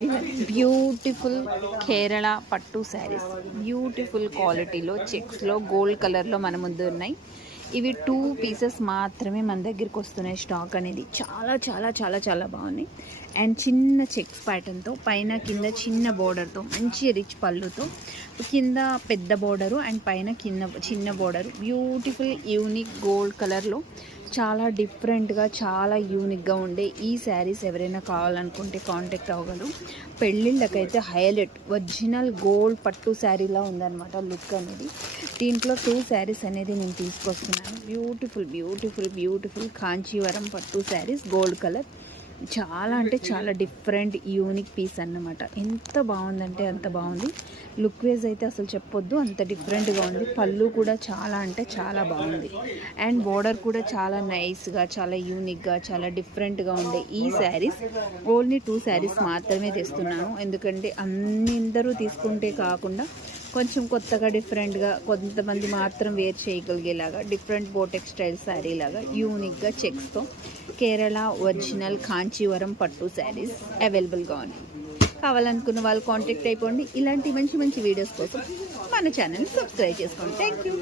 Beautiful Kerala పట్టు saris beautiful క్వాలిటీలో చెక్స్లో gold కలర్లో మన ముందు ఉన్నాయి. ఇవి 2 పీసెస్ మాత్రమే మన దగ్గరికి వస్తున్నాయి. స్టాక్ అనేది చాలా చాలా చాలా చాలా బాగున్నాయి. అండ్ చిన్న చెక్స్ ప్యాటర్న్తో పైన కింద చిన్న బోర్డర్తో మంచి రిచ్ పళ్ళుతో కింద పెద్ద బోర్డరు అండ్ పైన చిన్న బోర్డరు బ్యూటిఫుల్ యూనిక్ గోల్డ్ కలర్లో చాలా డిఫరెంట్గా చాలా యూనిక్గా ఉండే ఈ శారీస్ ఎవరైనా కావాలనుకుంటే కాంటాక్ట్ అవ్వగలరు. పెళ్ళిళ్ళకైతే హైలైట్ ఒరిజినల్ గోల్డ్ పట్టు శారీలా ఉందన్నమాట లుక్ అనేది. దీంట్లో 2 శారీస్ అనేది నేను తీసుకొస్తున్నాను. బ్యూటిఫుల్ బ్యూటిఫుల్ బ్యూటిఫుల్ కాంచీవరం పట్టు శారీస్ గోల్డ్ కలర్. చాలా అంటే చాలా డిఫరెంట్ యూనిక్ పీస్ అన్నమాట. ఎంత బాగుందంటే అంత బాగుంది. లుక్ వేజ్ అయితే అసలు చెప్పొద్దు, అంత డిఫరెంట్గా ఉంది. పళ్ళు కూడా చాలా అంటే చాలా బాగుంది. అండ్ బోర్డర్ కూడా చాలా నైస్గా చాలా యూనిక్గా చాలా డిఫరెంట్గా ఉండే ఈ శారీస్ ఓన్లీ 2 శారీస్ మాత్రమే తెస్తున్నాను. ఎందుకంటే అందరూ తీసుకుంటే కాకుండా కొంచెం కొత్తగా డిఫరెంట్గా కొంతమంది మాత్రం వేర్ చేయగలిగేలాగా డిఫరెంట్ బోటెక్ స్టైల్ శారీ లాగా యూనిక్గా చెక్స్తో కేరళ ఒరిజినల్ కాంచీవరం పట్టు శారీస్ అవైలబుల్గా ఉన్నాయి. కావాలనుకున్న వాళ్ళు కాంటాక్ట్ అయిపోండి. ఇలాంటి మంచి మంచి వీడియోస్ కోసం మన ఛానల్ని సబ్స్క్రైబ్ చేసుకోండి. Thank you.